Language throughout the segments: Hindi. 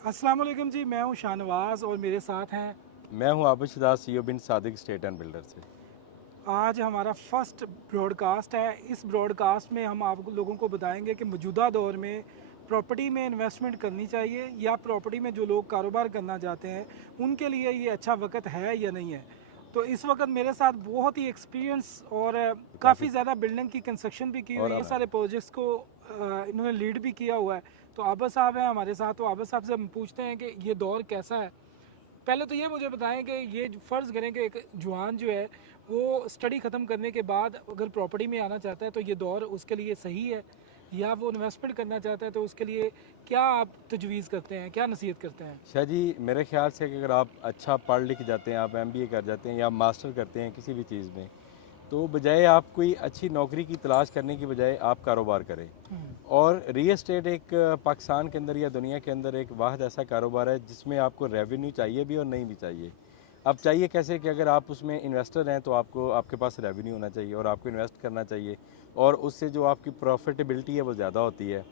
अस्सलाम वालेकुम जी, मैं हूं शाहनवाज और मेरे साथ हैं। मैं हूं Abid Shidat, CEO Bin Sadiq estate and builder से। आज हमारा फर्स्ट ब्रॉडकास्ट है। इस ब्रॉडकास्ट में हम आप लोगों को बताएंगे कि मौजूदा दौर में प्रॉपर्टी में इन्वेस्टमेंट करनी चाहिए या प्रॉपर्टी में जो लोग कारोबार करना चाहते हैं उनके लिए ये अच्छा वक्त है या नहीं है। तो इस वक्त मेरे साथ बहुत ही एक्सपीरियंस और तो काफ़ी काफ़ी ज़्यादा बिल्डिंग की कंस्ट्रक्शन भी की और हुई है, सारे प्रोजेक्ट्स को इन्होंने लीड भी किया हुआ है। तो आबिद साहब हैं हमारे साथ, तो आबिद साहब से हम पूछते हैं कि ये दौर कैसा है। पहले तो ये मुझे बताएं कि ये फ़र्ज़ करें कि एक जवान जो है वो स्टडी ख़त्म करने के बाद अगर प्रॉपर्टी में आना चाहता है तो ये दौर उसके लिए सही है, या वो इन्वेस्टमेंट करना चाहता है तो उसके लिए क्या आप तजवीज़ करते हैं, क्या नसीहत करते हैं? शाह जी, मेरे ख्याल से कि अगर आप अच्छा पढ़ लिख जाते हैं, आप एमबीए कर जाते हैं या मास्टर करते हैं किसी भी चीज़ में, तो बजाय आप कोई अच्छी नौकरी की तलाश करने की बजाय आप कारोबार करें। और रियल एस्टेट एक पाकिस्तान के अंदर या दुनिया के अंदर एक वाहिद ऐसा कारोबार है जिसमें आपको रेवेन्यू चाहिए भी और नहीं भी चाहिए। अब चाहिए कैसे कि अगर आप उसमें इन्वेस्टर हैं तो आपको आपके पास रेवेन्यू होना चाहिए और आपको इन्वेस्ट करना चाहिए, और उससे जो आपकी प्रॉफिटेबिलिटी है वो ज़्यादा होती है।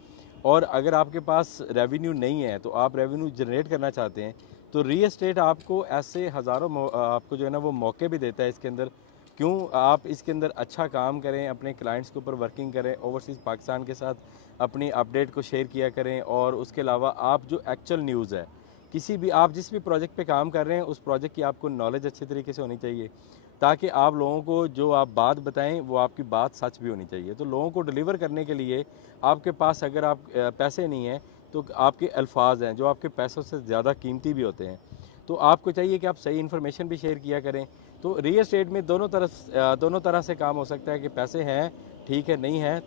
और अगर आपके पास रेवेन्यू नहीं है तो आप रेवेन्यू जनरेट करना चाहते हैं, तो रियल एस्टेट आपको ऐसे हज़ारों आपको जो है ना वो मौके भी देता है इसके अंदर। क्यों आप इसके अंदर अच्छा काम करें, अपने क्लाइंट्स के ऊपर वर्किंग करें, ओवरसीज़ पाकिस्तान के साथ अपनी अपडेट को शेयर किया करें, और उसके अलावा आप जो एक्चुअल न्यूज़ है, किसी भी आप जिस भी प्रोजेक्ट पे काम कर रहे हैं उस प्रोजेक्ट की आपको नॉलेज अच्छे तरीके से होनी चाहिए, ताकि आप लोगों को जो आप बात बताएं वो आपकी बात सच भी होनी चाहिए। तो लोगों को डिलीवर करने के लिए आपके पास अगर आप पैसे नहीं हैं, तो आपके अल्फाज हैं जो आपके पैसों से ज़्यादा कीमती भी होते हैं। तो आपको चाहिए कि आप सही इन्फॉर्मेशन भी शेयर किया करें। तो रियल एस्टेट में दोनों तरह से काम हो सकता है कि पैसे हैं ठीक है, नहीं है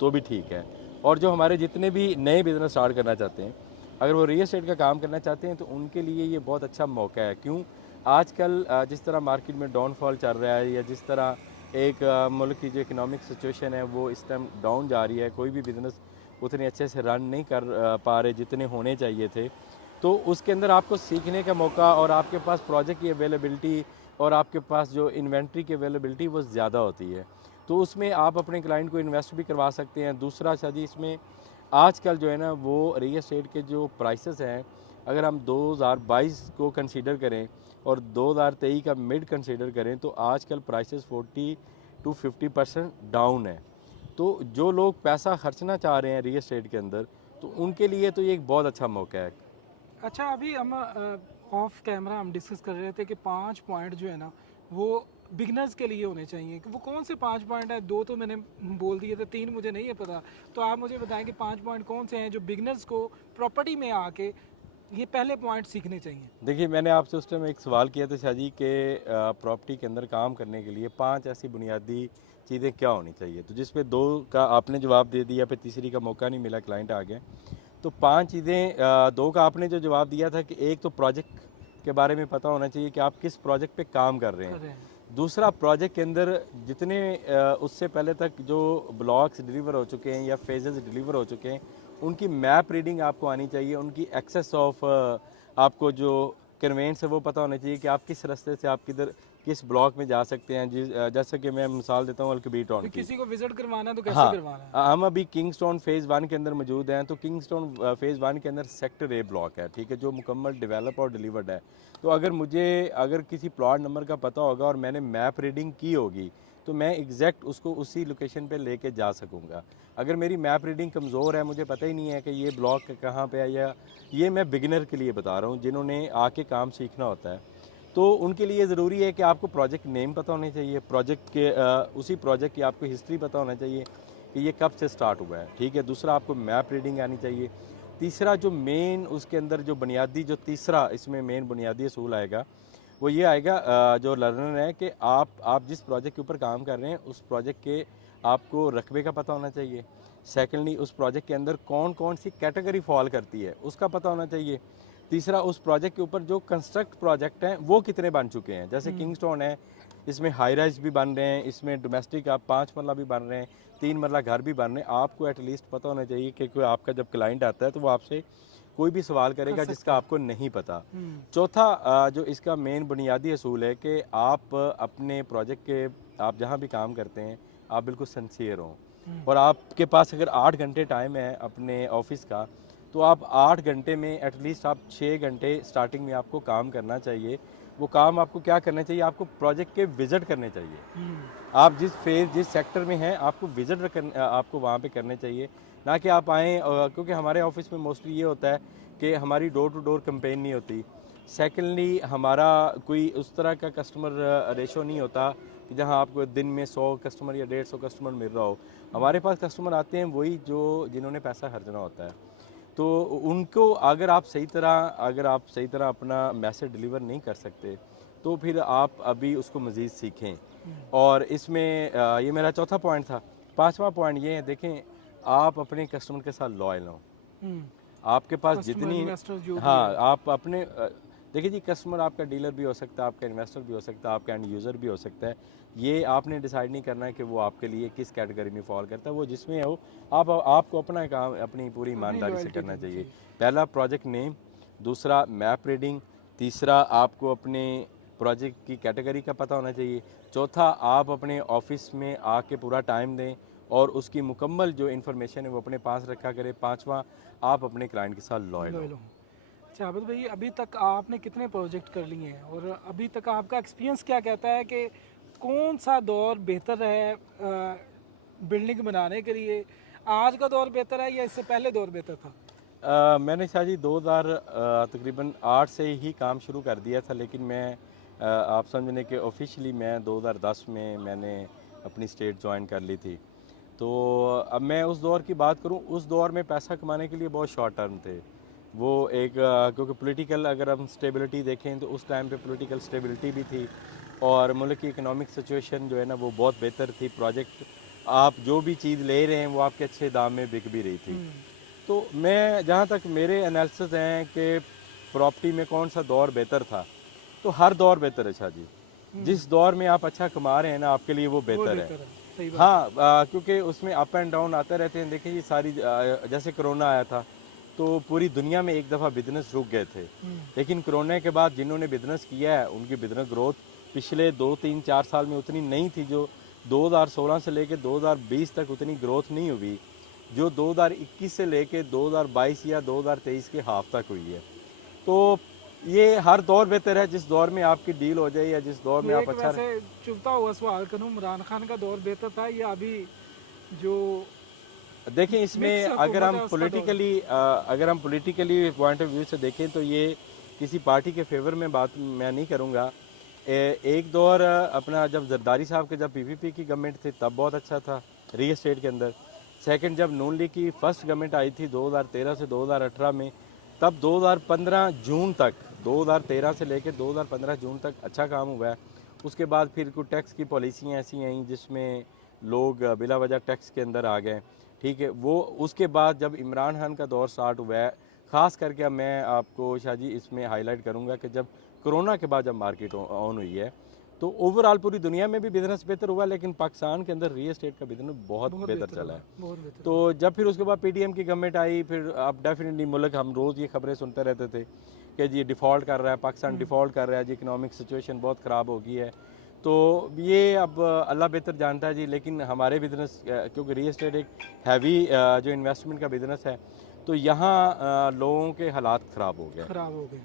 तो भी ठीक है। और जो हमारे जितने भी नए बिज़नेस स्टार्ट करना चाहते हैं, अगर वो रियल एस्टेट का काम करना चाहते हैं तो उनके लिए ये बहुत अच्छा मौका है। क्यों, आजकल जिस तरह मार्केट में डाउनफॉल चल रहा है, या जिस तरह एक मुल्क की जो इकोनॉमिक सिचुएशन है वो इस टाइम डाउन जा रही है, कोई भी बिज़नेस उतने अच्छे से रन नहीं कर पा रहे जितने होने चाहिए थे। तो उसके अंदर आपको सीखने का मौका, और आपके पास प्रोजेक्ट की अवेलेबिलिटी और आपके पास जो इन्वेंट्री की अवेलेबिलिटी वो ज़्यादा होती है। तो उसमें आप अपने क्लाइंट को इन्वेस्ट भी करवा सकते हैं। दूसरा शादी इसमें आजकल जो है ना वो रियल एस्टेट के जो प्राइसेस हैं, अगर हम 2022 को कंसीडर करें और 2023 का मिड कंसीडर करें, तो आजकल प्राइसेस 40 to 50% डाउन है। तो जो लोग पैसा खर्चना चाह रहे हैं रियल एस्टेट के अंदर, तो उनके लिए तो ये एक बहुत अच्छा मौका है। अच्छा, अभी हम ऑफ कैमरा हम डिस्कस कर रहे थे कि 5 पॉइंट जो है ना वो बिगनर्स के लिए होने चाहिए, कि वो कौन से 5 पॉइंट है? दो तो मैंने बोल दिए थे, तीन मुझे नहीं है पता। तो आप मुझे बताएं कि 5 पॉइंट कौन से हैं जो बिगनर्स को प्रॉपर्टी में आके ये पहले पॉइंट सीखने चाहिए। देखिए, मैंने आपसे उस टाइम एक सवाल किया था शाहजी के प्रॉपर्टी के अंदर काम करने के लिए 5 ऐसी बुनियादी चीज़ें क्या होनी चाहिए, तो जिस पे 2 का आपने जवाब दे दिया, फिर तीसरी का मौका नहीं मिला, क्लाइंट आ गया। तो 5 चीज़ें, 2 का आपने जो जवाब दिया था कि एक तो प्रोजेक्ट के बारे में पता होना चाहिए कि आप किस प्रोजेक्ट पे काम कर रहे कर हैं। रहे हैं। दूसरा, प्रोजेक्ट के अंदर जितने उससे पहले तक जो ब्लॉक्स डिलीवर हो चुके हैं या फेजेस डिलीवर हो चुके हैं, उनकी मैप रीडिंग आपको आनी चाहिए। उनकी एक्सेस ऑफ आपको जो कन्वेंस है वो पता होना चाहिए कि आप किस रास्ते से आप किधर किस ब्लॉक में जा सकते हैं। जैसे कि मैं मिसाल देता हूँ अल्कबीर टाउन फिर की। किसी को विजिट करवाना है तो कैसे हाँ, करवाना है? हम अभी किंगस्टोन फ़ेज़ 1 के अंदर मौजूद हैं। तो किंगस्टोन फ़ेज़ 1 के अंदर सेक्टर ए ब्लॉक है, ठीक है, जो मुकम्मल डेवलप और डिलीवर्ड है। तो अगर किसी प्लॉट नंबर का पता होगा और मैंने मैप रीडिंग की होगी, तो मैं एग्जैक्ट उसको उसी लोकेशन पे लेके जा सकूँगा। अगर मेरी मैप रीडिंग कमज़ोर है, मुझे पता ही नहीं है कि ये ब्लॉक कहाँ पे है, या ये मैं बिगिनर के लिए बता रहा हूँ जिन्होंने आके काम सीखना होता है, तो उनके लिए ज़रूरी है कि आपको प्रोजेक्ट नेम पता होने चाहिए, उसी प्रोजेक्ट की आपको हिस्ट्री पता होना चाहिए कि ये कब से स्टार्ट हुआ है, ठीक है। दूसरा, आपको मैप रीडिंग आनी चाहिए। तीसरा, जो मेन उसके अंदर जो बुनियादी जो तीसरा इसमें मेन बुनियादी असूल आएगा, वो ये आएगा, जो लर्नर है कि आप जिस प्रोजेक्ट के ऊपर काम कर रहे हैं उस प्रोजेक्ट के आपको रकबे का पता होना चाहिए। सेकेंडली, उस प्रोजेक्ट के अंदर कौन कौन सी कैटेगरी फॉल करती है उसका पता होना चाहिए। तीसरा, उस प्रोजेक्ट के ऊपर जो कंस्ट्रक्ट प्रोजेक्ट हैं वो कितने बन चुके हैं। जैसे किंगस्टोन है, इसमें हाई राइज भी बन रहे हैं, इसमें डोमेस्टिक आप 5 मरला भी बन रहे हैं, 3 मरला घर भी बन रहे हैं। आपको एटलीस्ट पता होना चाहिए कि कोई आपका जब क्लाइंट आता है तो वो आपसे कोई भी सवाल कर करेगा सकता जिसका है। आपको नहीं पता। चौथा, जो इसका मेन बुनियादी असूल है कि आप अपने प्रोजेक्ट के आप जहाँ भी काम करते हैं आप बिल्कुल सिंसियर हों, और आपके पास अगर 8 घंटे टाइम है अपने ऑफिस का, तो आप 8 घंटे में एटलीस्ट आप 6 घंटे स्टार्टिंग में आपको काम करना चाहिए। वो काम आपको क्या करना चाहिए, आपको प्रोजेक्ट के विजिट करने चाहिए। आप जिस फेज जिस सेक्टर में हैं आपको आपको वहाँ पे करने चाहिए, ना कि आप आएँ क्योंकि हमारे ऑफिस में मोस्टली ये होता है कि हमारी डोर टू डोर कैंपेन नहीं होती। सेकेंडली हमारा कोई उस तरह का कस्टमर रेशो नहीं होता कि जहाँ आपको दिन में 100 कस्टमर या 150 कस्टमर मिल रहा हो। हमारे पास कस्टमर आते हैं वही जो जिन्होंने पैसा खर्चना होता है। तो उनको अगर आप सही तरह अपना मैसेज डिलीवर नहीं कर सकते तो फिर आप अभी उसको मज़ीद सीखें। और इसमें ये मेरा चौथा पॉइंट था। पांचवा पॉइंट ये है, देखें आप अपने कस्टमर के साथ लॉयल हों। आपके पास कस्टमर जितनी इन्वेस्टर जो भी हाँ है। आप अपने देखिए जी, कस्टमर आपका डीलर भी हो सकता है, आपका इन्वेस्टर भी हो सकता है, आपका एंड यूज़र भी हो सकता है। ये आपने डिसाइड नहीं करना है कि वो आपके लिए किस कैटेगरी में फॉल करता है। वो जिसमें हो आपको अपना काम अपनी पूरी अपनी ईमानदारी से लॉयल्टी करना देनी चाहिए। चाहिए। पहला प्रोजेक्ट नेम, दूसरा मैप रीडिंग, तीसरा आपको अपने प्रोजेक्ट की कैटेगरी का पता होना चाहिए, चौथा आप अपने ऑफिस में आके पूरा टाइम दें और उसकी मुकम्मल जो इन्फॉर्मेशन है वो अपने पास रखा करें, पांचवा आप अपने क्लाइंट के साथ लॉयल हो। लॉयल हूँ। अच्छा आबिद भाई, अभी तक आपने कितने प्रोजेक्ट कर लिए हैं और अभी तक आपका एक्सपीरियंस क्या कहता है कि कौन सा दौर बेहतर है बिल्डिंग बनाने के लिए? आज का दौर बेहतर है या इससे पहले दौर बेहतर था? मैंने शायद ही 2000 तकरीबन 8 से ही काम शुरू कर दिया था, लेकिन मैं आप समझने के ऑफिशियली मैं 2010 में मैंने अपनी स्टेट ज्वाइन कर ली थी। तो अब मैं उस दौर की बात करूं, उस दौर में पैसा कमाने के लिए बहुत शॉर्ट टर्म थे। वो एक क्योंकि पॉलिटिकल अगर हम स्टेबिलिटी देखें तो उस टाइम पे पॉलिटिकल स्टेबिलिटी भी थी और मुल्क की इकोनॉमिक सिचुएशन जो है ना वो बहुत बेहतर थी। प्रोजेक्ट आप जो भी चीज़ ले रहे हैं वो आपके अच्छे दाम में बिक भी रही थी। तो मैं जहाँ तक मेरे एनालिसिस हैं कि प्रॉपर्टी में कौन सा दौर बेहतर था, तो हर दौर बेहतर है शाह जी। जिस दौर में आप अच्छा कमा रहे हैं ना आपके लिए वो वो बेहतर है। बेहतर है, सही बात। हाँ क्योंकि उसमें अप एंड डाउन आते रहते हैं। देखिए ये सारी जैसे कोरोना आया था तो पूरी दुनिया में एक दफ़ा बिजनेस रुक गए थे, लेकिन कोरोना के बाद जिन्होंने बिजनेस किया है उनकी बिजनेस ग्रोथ पिछले 2 3 4 साल में उतनी नहीं थी। जो 2016 से लेकर 2020 तक उतनी ग्रोथ नहीं हुई जो 2021 से लेके 2022 या 2023 के हाफ तक हुई है। तो ये हर दौर बेहतर है, जिस दौर में आपकी डील हो जाए या जिस दौर तो में आप एक अच्छा वैसे चुभता हुआ सवाल करूँ, इमरान खान का दौर बेहतर था या अभी जो देखें मिक्स इसमें हुकूमत है उसका दौर? अगर हम पॉलिटिकली पॉइंट ऑफ व्यू से देखें तो ये किसी पार्टी के फेवर में बात मैं नहीं करूँगा। एक दौर अपना जब जरदारी साहब के जब पीपीपी की गवर्नमेंट थी तब बहुत अच्छा था रियल एस्टेट के अंदर। सेकंड जब नून लीग की फर्स्ट गवर्नमेंट आई थी 2013 से 2018 में, तब 2015 जून तक 2013 से लेकर 2015 जून तक अच्छा काम हुआ है। उसके बाद फिर कुछ टैक्स की पॉलिसियाँ ऐसी आई जिसमें लोग बिला वजह टैक्स के अंदर आ गए। ठीक है, वो उसके बाद जब इमरान खान का दौर स्टार्ट हुआ है, ख़ास करके मैं आपको शाह जी इसमें हाईलाइट करूंगा कि जब कोरोना के बाद जब मार्केट ऑन हुई है तो ओवरऑल पूरी दुनिया में भी बिजनेस बेहतर हुआ, लेकिन पाकिस्तान के अंदर रियल एस्टेट का बिजनेस बहुत बहुत बेहतर बेहतर चला हुआ, है। बहुत बेहतर तो हुआ। जब फिर उसके बाद पीडीएम की गवर्नमेंट आई, फिर आप डेफिनेटली मुल्क हम रोज़ ये खबरें सुनते रहते थे कि जी डिफ़ॉल्ट कर रहा है, पाकिस्तान डिफ़ॉल्ट कर रहा है जी, इकोनॉमिक सिचुएशन बहुत ख़राब हो गई है। तो ये अब अल्लाह बेहतर जानता है जी, लेकिन हमारे बिजनेस क्योंकि रियल एस्टेट एक हैवी जो इन्वेस्टमेंट का बिजनेस है तो यहाँ लोगों के हालात ख़राब हो गए। ख़राब हो गए।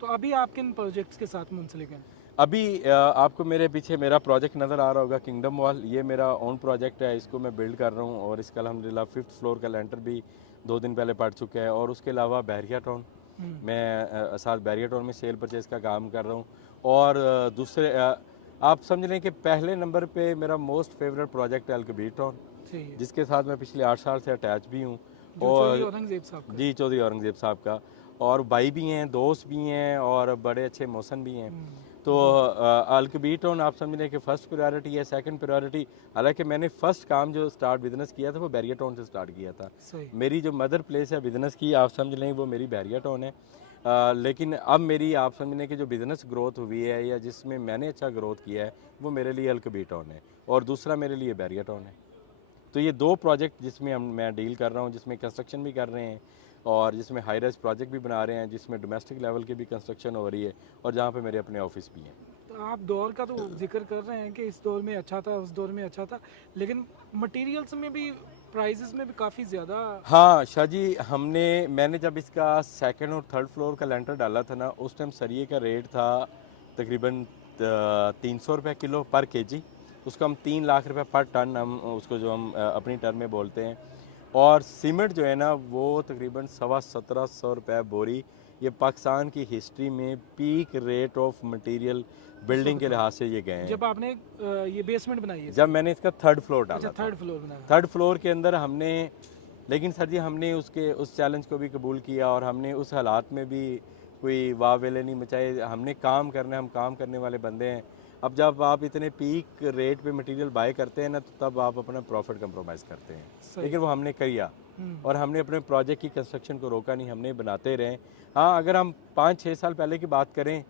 तो अभी आप किन प्रोजेक्ट्स के साथ मुंसलिक हैं? अभी आपको मेरे पीछे मेरा प्रोजेक्ट नज़र आ रहा होगा किंगडम वॉल। ये मेरा ओन प्रोजेक्ट है, इसको मैं बिल्ड कर रहा हूँ और इसका अल्हम्दुलिल्लाह 5th फ्लोर का लेंटर भी 2 दिन पहले पड़ चुका है। और उसके अलावा बैरिया टाउन, मैं साथ बैरिया टाउन में सेल परचेज़ का काम कर रहा हूँ। और दूसरे आप समझ लें कि पहले नंबर पे मेरा मोस्ट फेवरेट प्रोजेक्ट है अल-कबीर टाउन, सही है। जिसके साथ मैं पिछले 8 साल से अटैच भी हूँ। जो चौधरी और औरंगजेब साहब का है। जी चौधरी औरंगजेब साहब का, और भाई भी हैं, दोस्त भी हैं और बड़े अच्छे मौसन भी हैं। तो अल-कबीर टाउन आप समझ लें कि फर्स्ट प्रायोरिटी है। सेकंड प्रायोरिटी, हालांकि मैंने फर्स्ट काम जो स्टार्ट बिजनेस किया था वो बैरिया टाउन से स्टार्ट किया था। सही। मेरी जो मदर प्लेस है बिजनेस की आप समझ लें वो मेरी बैरिया टाउन है। लेकिन अब मेरी आप समझ लें कि जो बिज़नेस ग्रोथ हुई है या जिसमें मैंने अच्छा ग्रोथ किया है वो मेरे लिए अल-कबीर टाउन है और दूसरा मेरे लिए बैरिया टाउन है। तो ये 2 प्रोजेक्ट जिसमें मैं डील कर रहा हूँ, जिसमें कंस्ट्रक्शन भी कर रहे हैं और जिसमें हाई राइज प्रोजेक्ट भी बना रहे हैं, जिसमें डोमेस्टिक लेवल की भी कंस्ट्रक्शन हो रही है और जहाँ पे मेरे अपने ऑफिस भी हैं। तो आप दौर का तो जिक्र कर रहे हैं कि इस दौर में अच्छा था, उस दौर में अच्छा था, लेकिन मटेरियल्स में भी प्राइजेस में भी काफ़ी ज़्यादा। हाँ शाह जी, मैंने जब इसका सेकंड और थर्ड फ्लोर का लेंटर डाला था ना, उस टाइम सरिये का रेट था तकरीबन 300 रुपये किलो पर केजी। उसको हम 3 लाख रुपए पर टन, हम उसको जो हम अपनी टर्म में बोलते हैं। और सीमेंट जो है ना वो तकरीबन 1750 रुपये बोरी। ये पाकिस्तान की हिस्ट्री में peak rate of material building के लिहाज से ये गए हैं। जब आपने ये बेसमेंट बनाई है? जब मैंने इसका थर्ड फ्लोर डाला अच्छा, थर्ड फ्लोर बनाया। थर्ड फ्लोर के अंदर हमने, लेकिन सर जी हमने उस चैलेंज को भी कबूल किया और हमने उस हालात में भी कोई वाह वेले नहीं मचाए। हमने काम करना है, हम काम करने वाले बंदे हैं। अब जब आप इतने पीक रेट पे मटेरियल बाय करते हैं ना, तो तब आप अपना प्रॉफिट कंप्रोमाइज़ करते हैं। लेकिन वो हमने किया और हमने अपने प्रोजेक्ट की कंस्ट्रक्शन को रोका नहीं, हमने बनाते रहे। हाँ, अगर हम 5-6 साल पहले की बात करें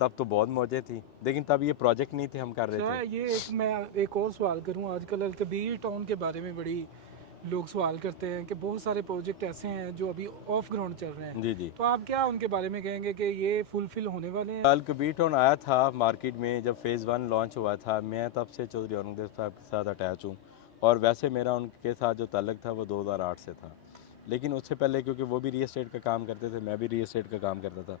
तब तो बहुत मौजें थी, लेकिन तब ये प्रोजेक्ट नहीं थे, हम कर रहे थे। ये मैं एक और सवाल करूं, आजकल अलकबीर टाउन के बारे में बड़ी लोग सवाल करते हैं कि बहुत सारे प्रोजेक्ट ऐसे हैं जो अभी ऑफ ग्राउंड चल रहे हैं। जी जी। तो आप क्या उनके बारे में कहेंगे कि ये फुलफिल होने वाले हैं? अलकबीर टाउन आया था मार्केट में जब फेज़ 1 लॉन्च हुआ था। मैं तब से चौधरी औरंगजेब साहब के साथ अटैच हूँ और वैसे मेरा उनके साथ जो ताल्लुक था वो 2008 से था। लेकिन उससे पहले क्योंकि वो भी रियल एस्टेट का काम करते थे, मैं भी रियल एस्टेट का काम करता था।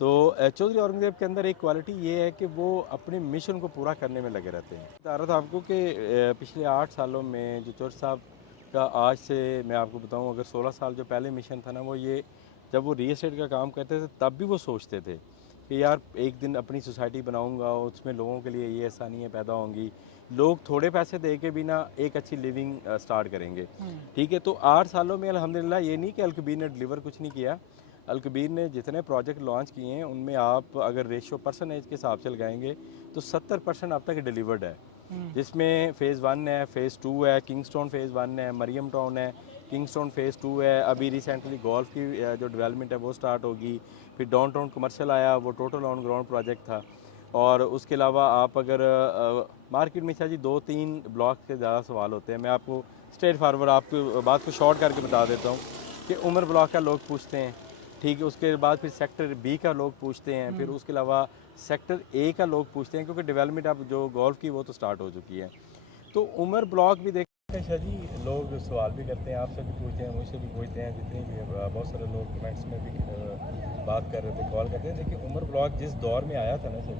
तो चौधरी औरंगजेब के अंदर एक क्वालिटी ये है कि वो अपने मिशन को पूरा करने में लगे रहते हैं। बता रहा था आपको कि पिछले 8 सालों में जो चौधरी साहब का, आज से मैं आपको बताऊं, अगर 16 साल जो पहले मिशन था ना, वो ये, जब वो रियल एस्टेट का काम करते थे तब भी वो सोचते थे कि यार एक दिन अपनी सोसाइटी बनाऊंगा, उसमें लोगों के लिए ये आसानियाँ पैदा होंगी, लोग थोड़े पैसे दे के भी ना एक अच्छी लिविंग स्टार्ट करेंगे। ठीक है, तो 8 सालों में अल्हम्दुलिल्लाह ये नहीं कि अलकबीर ने डिलीवर कुछ नहीं किया। अलकबीर ने जितने प्रोजेक्ट लॉन्च किए हैं उनमें आप अगर रेशियो परसेंटेज के हिसाब से लगाएंगे तो 70% अब तक डिलीवर्ड है, जिसमें फ़ेज़ 1 है, फ़ेज़ 2 है, किंगस्टोन फ़ेज़ 1 है, मरियम टाउन है, किंगस्टोन फ़ेज़ 2 है। अभी रिसेंटली गोल्फ की जो डेवलपमेंट है वो स्टार्ट होगी। फिर डाउन टाउन कमर्शियल आया, वो टोटल ऑन ग्राउंड प्रोजेक्ट था। और उसके अलावा आप अगर मार्केट में शायद 2-3 ब्लॉक के ज़्यादा सवाल होते हैं। मैं आपको स्ट्रेट फारवर्ड आपको बात को शॉर्ट करके बता देता हूँ कि उमर ब्लॉक का लोग पूछते हैं, ठीक है, उसके बाद फिर सेक्टर बी का लोग पूछते हैं, फिर उसके अलावा सेक्टर ए का लोग पूछते हैं, क्योंकि डेवलपमेंट अब जो गोल्फ की वो तो स्टार्ट हो चुकी है। तो उमर ब्लॉक भी देखते हैं जी, लोग सवाल भी करते हैं, आपसे भी पूछते हैं, मुझसे भी पूछते हैं, जितने भी बहुत सारे लोग कमेंट्स में भी बात कर रहे थे, कॉल करते हैं। देखिए, उमर ब्लॉक जिस दौर में आया था ना सर,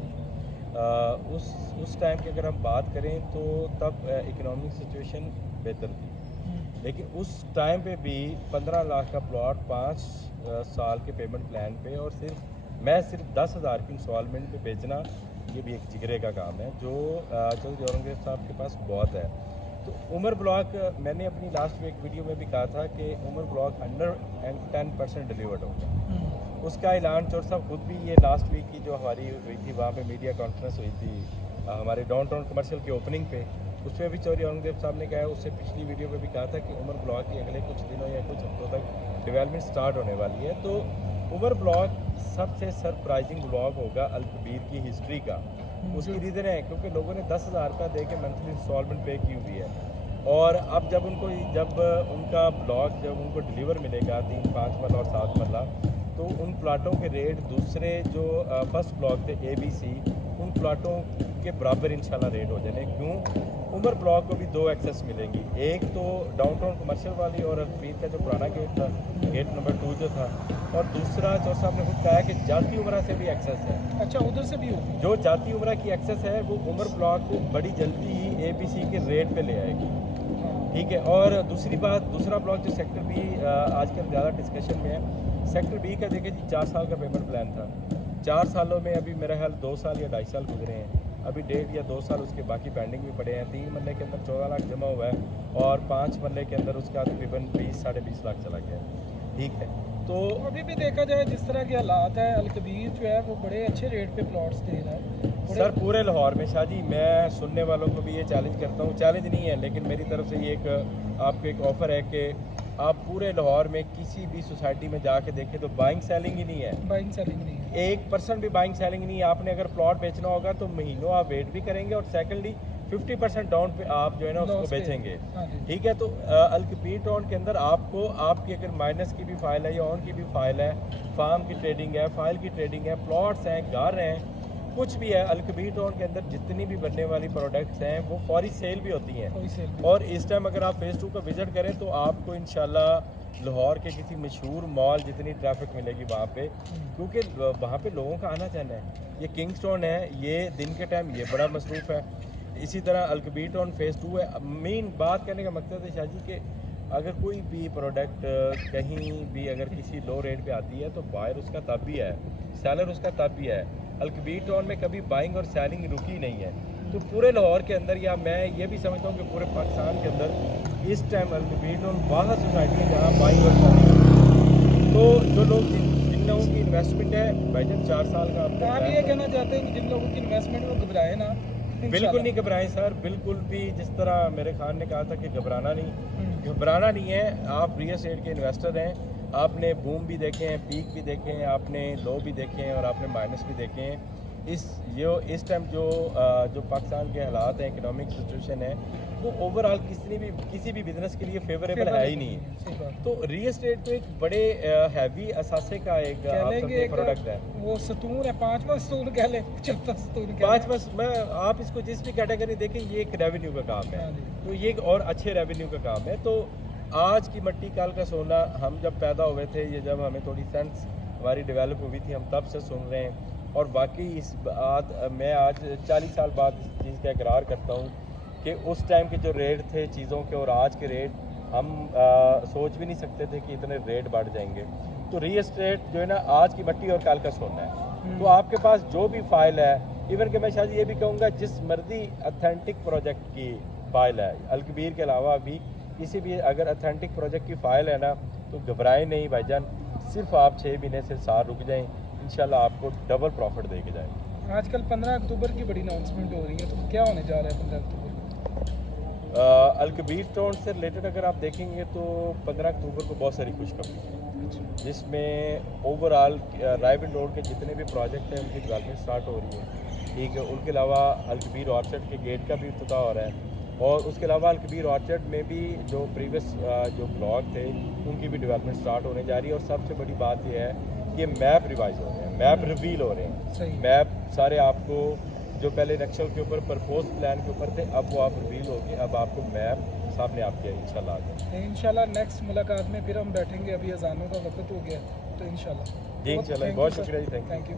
उस टाइम की अगर हम बात करें तो तब इकोनॉमिक सिचुएशन बेहतर थी, लेकिन उस टाइम पे भी 15 लाख का प्लॉट 5 साल के पेमेंट प्लान पे और सिर्फ 10,000 की इंस्टॉलमेंट पे बेचना, ये भी एक जिगरे का काम है जो चौधरी औरंगजेब साहब के पास बहुत है। तो उमर ब्लॉक, मैंने अपनी लास्ट वीक वीडियो में भी कहा था कि उमर ब्लॉक 110% डिलीवर्ड होगा। उसका ऐलान चौधरी साहब खुद भी, ये लास्ट वीक की जो हमारी हुई थी वहाँ पे मीडिया कॉन्फ्रेंस हुई थी हमारे डाउन टाउन कमर्शियल की ओपनिंग पे, उसमें भी चौधरी औरंगजेब साहब ने कहा है, उससे पिछली वीडियो में भी कहा था कि उमर ब्लॉक की अगले कुछ दिनों या कुछ हफ्तों तक डेवलपमेंट स्टार्ट होने वाली है। तो उमर ब्लॉक सबसे सरप्राइजिंग ब्लॉक होगा अलकबीर की हिस्ट्री का। उसकी रीज़न है क्योंकि लोगों ने 10,000 रुपये दे के मंथली इंस्टॉलमेंट पे की हुई है, और अब जब उनका ब्लॉक जब उनको डिलीवर मिलेगा 3, 5 मरला और 7 मरला, तो उन प्लाटों के रेट दूसरे जो फर्स्ट ब्लॉक थे ABC, उन प्लाटों के बराबर इंशाल्लाह रेट हो जाने। क्यों? उमर ब्लॉक को भी 2 एक्सेस मिलेंगी, एक तो डाउनटाउन कमर्शियल वाली और अलकबीर का जो पुराना गेट था, गेट नंबर 2 जो था, और दूसरा चौधरी साहब ने खुद कहा कि जाती उमरा से भी एक्सेस है। अच्छा, उधर से भी होगी? जो जाती उमरा की एक्सेस है वो उमर ब्लॉक को बड़ी जल्दी ही ABC के रेट पे ले आएगी। ठीक है, और दूसरी बात, दूसरा ब्लॉक जो सेक्टर B आजकल ज़्यादा डिस्कशन में है, सेक्टर B का देखिए जी 4 साल का पेमेंट प्लान था। 4 सालों में अभी मेरा ख्याल 2 साल या 2.5 साल गुजरे हैं, अभी 1.5 या 2 साल उसके बाकी पेंडिंग भी पड़े हैं। 3 मरले के अंदर 14 लाख जमा हुआ है और 5 मरले के अंदर उसका तकरीबन 20-20.5 लाख चला गया। ठीक है, तो अभी भी देखा जाए जिस तरह के हालात है, अलकबीर जो है वो बड़े अच्छे रेट पे प्लॉट्स दे रहा है सर पूरे लाहौर में। शाह जी, मैं सुनने वालों को भी ये चैलेंज करता हूँ, चैलेंज नहीं है लेकिन मेरी तरफ से ये आपको एक ऑफ़र है कि आप पूरे लाहौर में किसी भी सोसाइटी में जाके देखें तो बाइंग सेलिंग ही नहीं है। बाइंग सेलिंग नहीं है, 1% भी बाइंग सेलिंग नहीं है। आपने अगर प्लॉट बेचना होगा तो महीनों आप वेट भी करेंगे, और सेकेंडली 50% डाउन पे आप जो है ना उसको बेचेंगे। ठीक है, तो अलकबीर टाउन के अंदर आपको, आपकी अगर माइनस की भी फाइल है या ऑन की भी फाइल है, फार्म की ट्रेडिंग है, फाइल की ट्रेडिंग है, प्लॉट्स हैं, घर हैं, कुछ भी है, अल-कबीर टाउन के अंदर जितनी भी बनने वाली प्रोडक्ट्स हैं वो फौरी सेल भी होती हैं। कोई सेल और इस टाइम अगर आप फेज़ 2 का विज़िट करें तो आपको इंशाल्लाह लाहौर के किसी मशहूर मॉल जितनी ट्रैफिक मिलेगी वहाँ पे, क्योंकि वहाँ पे लोगों का आना जाना है। ये किंगस्टोन है, ये दिन के टाइम ये बड़ा मसरूफ़ है। इसी तरह अल-कबीर टाउन फेज़ 2 है। मेन बात करने का मकसद है शाहजी कि अगर कोई भी प्रोडक्ट कहीं भी अगर किसी लो रेट पे आती है तो बायर उसका तब भी है, सेलर उसका तब भी है। अल-कबीर टाउन में कभी बाइंग और सेलिंग रुकी नहीं है। तो पूरे लाहौर के अंदर, या मैं ये भी समझता हूँ कि पूरे पाकिस्तान के अंदर इस टाइम अल-कबीर टाउन वाला सोसाइटी है जहाँ बाइंग और सेलिंग। तो जो लोग जिन लोगों की इन्वेस्टमेंट है भाईजान 4 साल का आपका आप ये कहना चाहते हैं कि जिन लोगों की इन्वेस्टमेंट वो घबराए ना? बिल्कुल नहीं घबराएं सर, बिल्कुल भी। जिस तरह मेरे खान ने कहा था कि घबराना नहीं है। आप रियल एस्टेट के इन्वेस्टर हैं, आपने बूम भी देखे हैं, पीक भी देखे हैं, आपने लो भी देखे हैं और आपने माइनस भी देखे हैं। इस टाइम जो पाकिस्तान के हालात हैं, इकोनॉमिक सिचुएशन है, वो ओवरऑल किसी भी बिजनेस के लिए फेवरेबल है ही नहीं है। तो रियल एस्टेट तो एक बड़े हैवी असासे का एक प्रोडक्ट है। वो सतून है, 5वां सतून कह ले, 4था सतून कह ले। 5 मैं आप इसको जिस भी कैटेगरी देखें, ये एक रेवेन्यू का काम है। तो ये एक और अच्छे रेवेन्यू का काम है। तो आज की मट्टी कल का सोना, हम जब पैदा हुए थे, ये जब हमें थोड़ी सेंस हमारी डेवलप हुई थी, हम तब से सुन रहे हैं। और बाकी इस बात मैं आज 40 साल बाद इस चीज़ का इकरार करता हूँ कि उस टाइम के जो रेट थे चीज़ों के और आज के रेट हम सोच भी नहीं सकते थे कि इतने रेट बढ़ जाएंगे। तो रियल एस्टेट जो है ना, आज की मट्टी और कल का सोना है। तो आपके पास जो भी फाइल है, इवन कि मैं शायद ये भी कहूँगा जिस मर्जी अथेंटिक प्रोजेक्ट की फाइल है, अल-कबीर के अलावा भी किसी भी अगर अथेंटिक प्रोजेक्ट की फ़ाइल है ना, तो घबराएं नहीं भाईजान। सिर्फ आप 6 महीने से साल रुक जाएं, इंशाल्लाह आपको डबल प्रॉफिट दे के जाएंगे। आजकल 15 अक्टूबर की बड़ी अनाउंसमेंट हो रही है, तो क्या होने जा रहा है 15 अक्टूबर को? अल-कबीर टाउन से रिलेटेड अगर आप देखेंगे तो 15 अक्टूबर को बहुत सारी खुशखबरी है, जिसमें ओवरऑल रायविंड रोड के जितने भी प्रोजेक्ट हैं उनकी डेवलपमेंट स्टार्ट हो रही है। ठीक है, उनके अलावा अल-कबीर ऑर्चर्ड के गेट का भी इफ्तिताह हो रहा है। और उसके अलावा अल-कबीर ऑर्चर्ड में भी जो प्रीवियस जो ब्लॉक थे उनकी भी डेवलपमेंट स्टार्ट होने जा रही है। और सबसे बड़ी बात यह है कि मैप रिवाइज हो रहे हैं, मैप रिवील हो रहे हैं। मैप सारे आपको जो पहले नक्शल के ऊपर प्रपोज प्लान के ऊपर थे, अब वो आप रिवील हो गए, अब आपको मैप सामने आपके इंशाल्लाह नेक्स्ट मुलाकात में फिर हम बैठेंगे। अभी अजानों का वक्त हो गया, तो इंशाल्लाह जी, इंशाल्लाह। बहुत शुक्रिया जी, थैंक यू।